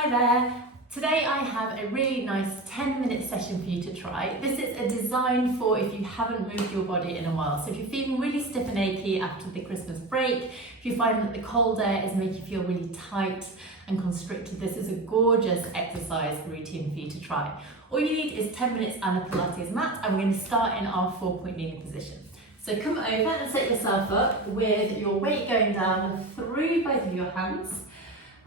Hi there. Today I have a really nice 10-minute session for you to try. This is designed for if you haven't moved your body in a while. So if you're feeling really stiff and achy after the Christmas break, if you find that the cold air is making you feel really tight and constricted, this is a gorgeous exercise routine for you to try. All you need is 10 minutes and a Pilates mat, and we're going to start in our 4-point kneeling position. So come over and set yourself up with your weight going down through both of your hands,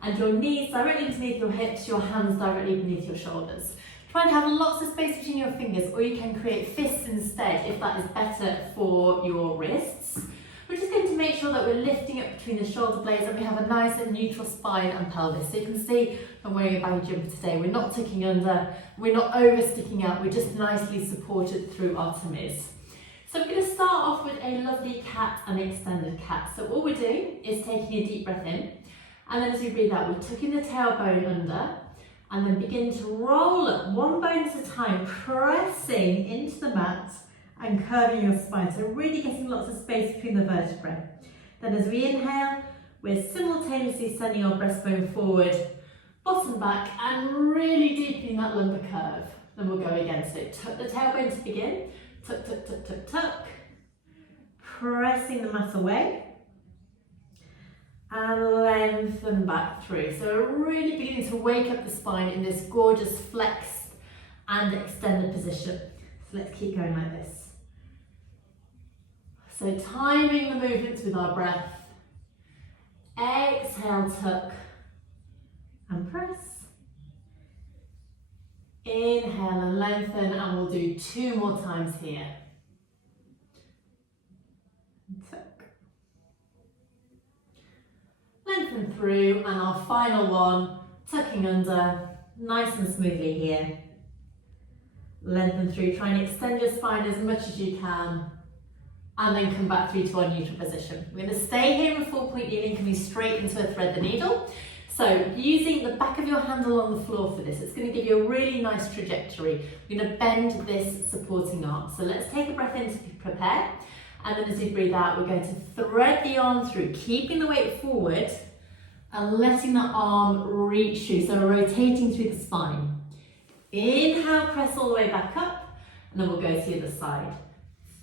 and your knees directly underneath your hips, your hands directly beneath your shoulders. Try and have lots of space between your fingers, or you can create fists instead if that is better for your wrists. We're just going to make sure that we're lifting up between the shoulder blades and we have a nice and neutral spine and pelvis. So you can see I'm wearing a baggy jumper today. We're not tucking under, we're not over sticking out, we're just nicely supported through our tummies. So we're going to start off with a lovely cat and extended cat. So all we're doing is taking a deep breath in. And then as we breathe out, we're tucking the tailbone under and then begin to roll up one bone at a time, pressing into the mat and curving your spine. So really getting lots of space between the vertebrae. Then as we inhale, we're simultaneously sending our breastbone forward, bottom back, and really deepening that lumbar curve. Then we'll go again. So tuck the tailbone to begin, tuck, tuck, tuck, tuck, tuck, pressing the mat away. And lengthen back through. So we're really beginning to wake up the spine in this gorgeous flexed and extended position. So let's keep going like this. So timing the movements with our breath. Exhale, tuck and press. Inhale and lengthen, and we'll do 2 more times here. Lengthen through, and our final one, tucking under, nice and smoothly here. Lengthen through, try and extend your spine as much as you can, and then come back through to our neutral position. We're going to stay here in 4-point kneeling, coming straight into a thread the needle. So using the back of your hand along the floor for this, it's going to give you a really nice trajectory. We're going to bend this supporting arm. So let's take a breath in to prepare. And then as we breathe out, we're going to thread the arm through, keeping the weight forward and letting the arm reach through. So we're rotating through the spine. Inhale, press all the way back up, and then we'll go to the other side.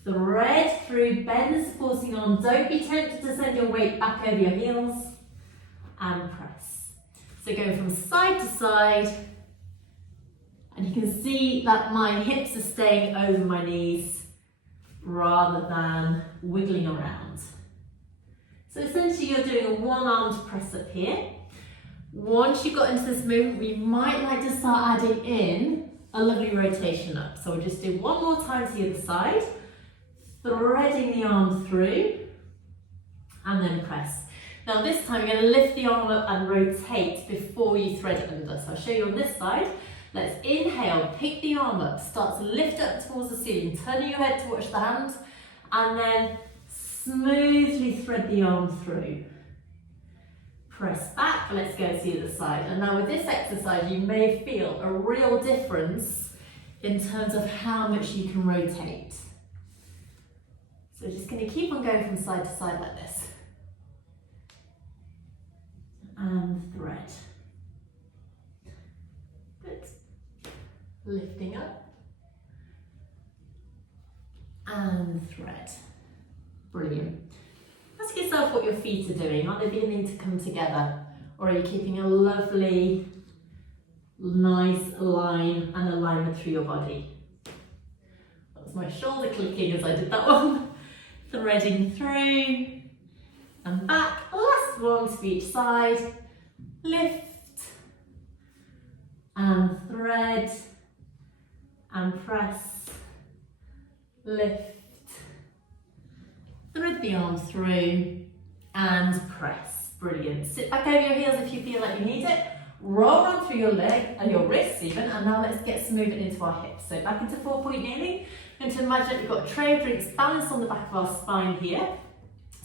Thread through, bend the supporting arm. Don't be tempted to send your weight back over your heels, and press. So going from side to side, and you can see that my hips are staying over my knees, rather than wiggling around. So essentially you're doing a one-armed press up here. Once you've got into this movement, we might like to start adding in a lovely rotation up. So we'll just do 1 more time to the other side, threading the arm through, and then press. Now this time you're going to lift the arm up and rotate before you thread it under. So I'll show you on this side. Let's inhale, pick the arm up, start to lift up towards the ceiling, turning your head to watch the hand, and then smoothly thread the arm through. Press back, let's go to the other side. And now with this exercise, you may feel a real difference in terms of how much you can rotate. So we're just going to keep on going from side to side like this. And thread. Good. Lifting up and thread. Brilliant. Ask yourself what your feet are doing. Are they beginning to come together, or are you keeping a lovely, nice line and alignment through your body? That was my shoulder clicking as I did that one. Threading through and back. Last one to each side. Lift and thread and press, lift, thread the arm through and press. Brilliant. Sit back over your heels if you feel like you need it. Roll on through your leg and your wrists even, and now let's get some movement into our hips. So back into 4-point kneeling, and to imagine that we've got a tray of drinks balanced on the back of our spine here.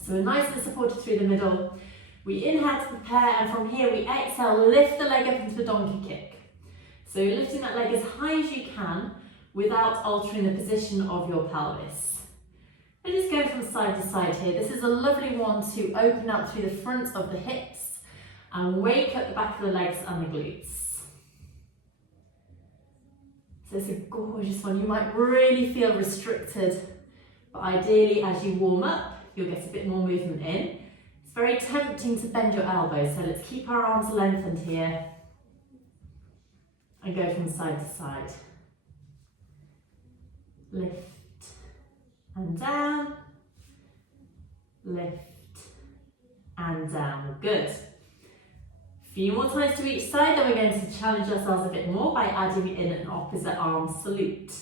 So we're nice and supported through the middle. We inhale to prepare, and from here we exhale, lift the leg up into a donkey kick. So you're lifting that leg as high as you can without altering the position of your pelvis. And just going from side to side here. This is a lovely one to open out through the front of the hips and wake up the back of the legs and the glutes. So it's a gorgeous one. You might really feel restricted, but ideally as you warm up, you'll get a bit more movement in. It's very tempting to bend your elbows, so let's keep our arms lengthened here and go from side to side. Lift and down, lift and down. Good. Few more times to each side, then we're going to challenge ourselves a bit more by adding in an opposite arm salute.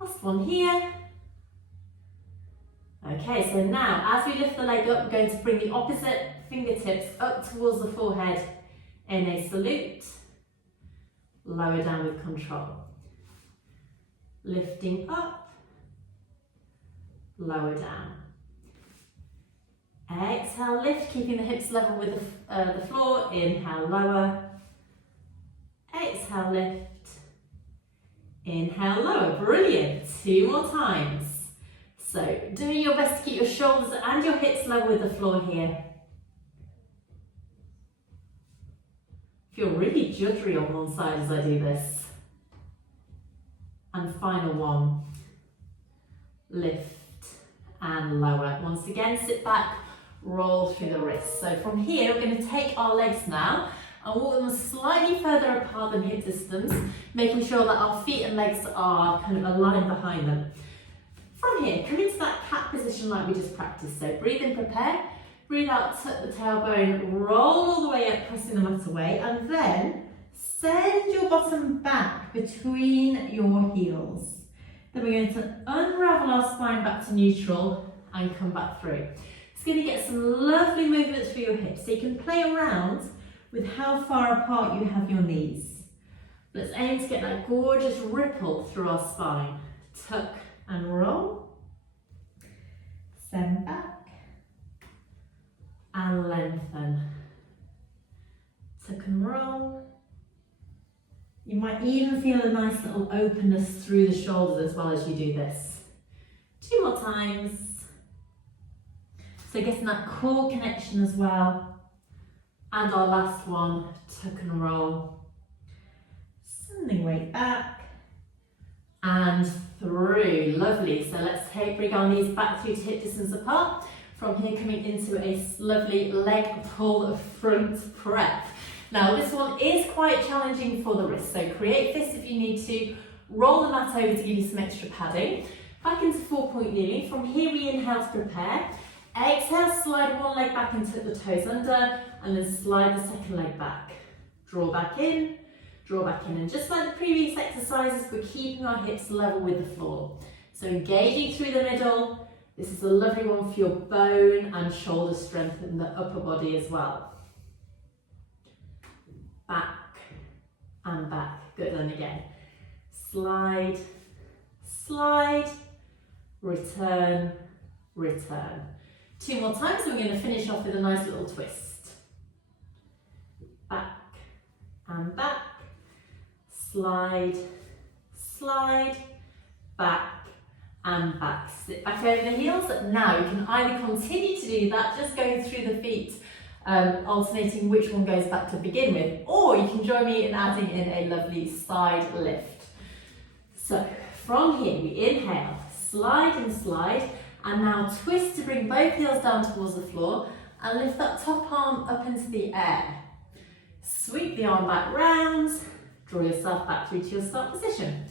Last one here. Okay, so now as we lift the leg up, we're going to bring the opposite fingertips up towards the forehead in a salute. Lower down with control. Lifting up, lower down. Exhale, lift, keeping the hips level with the floor. Inhale, lower. Exhale, lift. Inhale, lower. Brilliant. 2 more times. So, doing your best to keep your shoulders and your hips level with the floor here. Feel really juddery on one side as I do this. And final one. Lift and lower. Once again, sit back. Roll through the wrists. So from here, we're going to take our legs now and walk them slightly further apart than hip distance, making sure that our feet and legs are kind of aligned behind them. From here, come into that cat position like we just practiced. So breathe in, prepare. Breathe out, tuck the tailbone, roll all the way up, pressing the mat away, and then send your bottom back between your heels. Then we're going to unravel our spine back to neutral and come back through. It's going to get some lovely movement through your hips, so you can play around with how far apart you have your knees. Let's aim to get that gorgeous ripple through our spine. Tuck and roll. Send back. And lengthen. Tuck and roll. You might even feel a nice little openness through the shoulders as well as you do this. 2 more times. So getting that core connection as well. And our last one, tuck and roll. Sending weight back. And through, lovely. So let's bring our knees back through to hip distance apart. From here coming into a lovely leg pull front prep. Now this one is quite challenging for the wrist, so create fists if you need to. Roll the mat over to give you some extra padding. Back into 4-point kneeling. From here we inhale to prepare. Exhale, slide one leg back and tuck the toes under, and then slide the second leg back. Draw back in, and just like the previous exercises, we're keeping our hips level with the floor. So engaging through the middle. This is a lovely one for your bone and shoulder strength in the upper body as well. Back and back. Good, and again. Slide, slide, return, return. 2 more times, and we're going to finish off with a nice little twist. Back and back. Slide, slide, back and back. Sit back over the heels. Now you can either continue to do that, just going through the feet, alternating which one goes back to begin with, or you can join me in adding in a lovely side lift. So from here we inhale, slide and slide, and now twist to bring both heels down towards the floor and lift that top arm up into the air. Sweep the arm back round, draw yourself back through to your start position.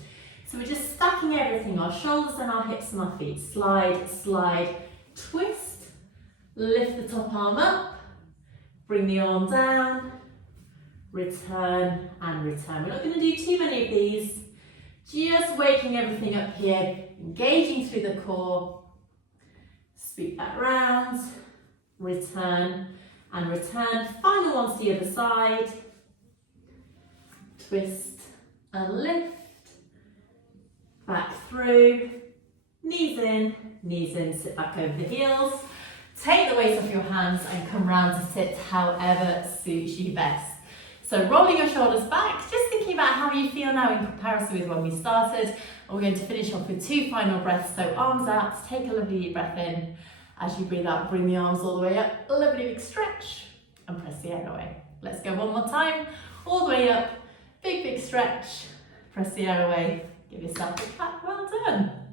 So we're just stacking everything, our shoulders and our hips and our feet. Slide, slide, twist, lift the top arm up, bring the arm down, return and return. We're not going to do too many of these, just waking everything up here, engaging through the core. Sweep back round, return and return. Final one to the other side. Twist and lift. Back through. Knees in, sit back over the heels. Take the weight off your hands and come round to sit however suits you best. So rolling your shoulders back, just thinking about how you feel now in comparison with when we started. And we're going to finish off with 2 final breaths. So arms out, take a lovely deep breath in. As you breathe out, bring the arms all the way up, a lovely big stretch. and press the air away. Let's go one more time, all the way up, big, big stretch, press the air away, give yourself a pat, well done.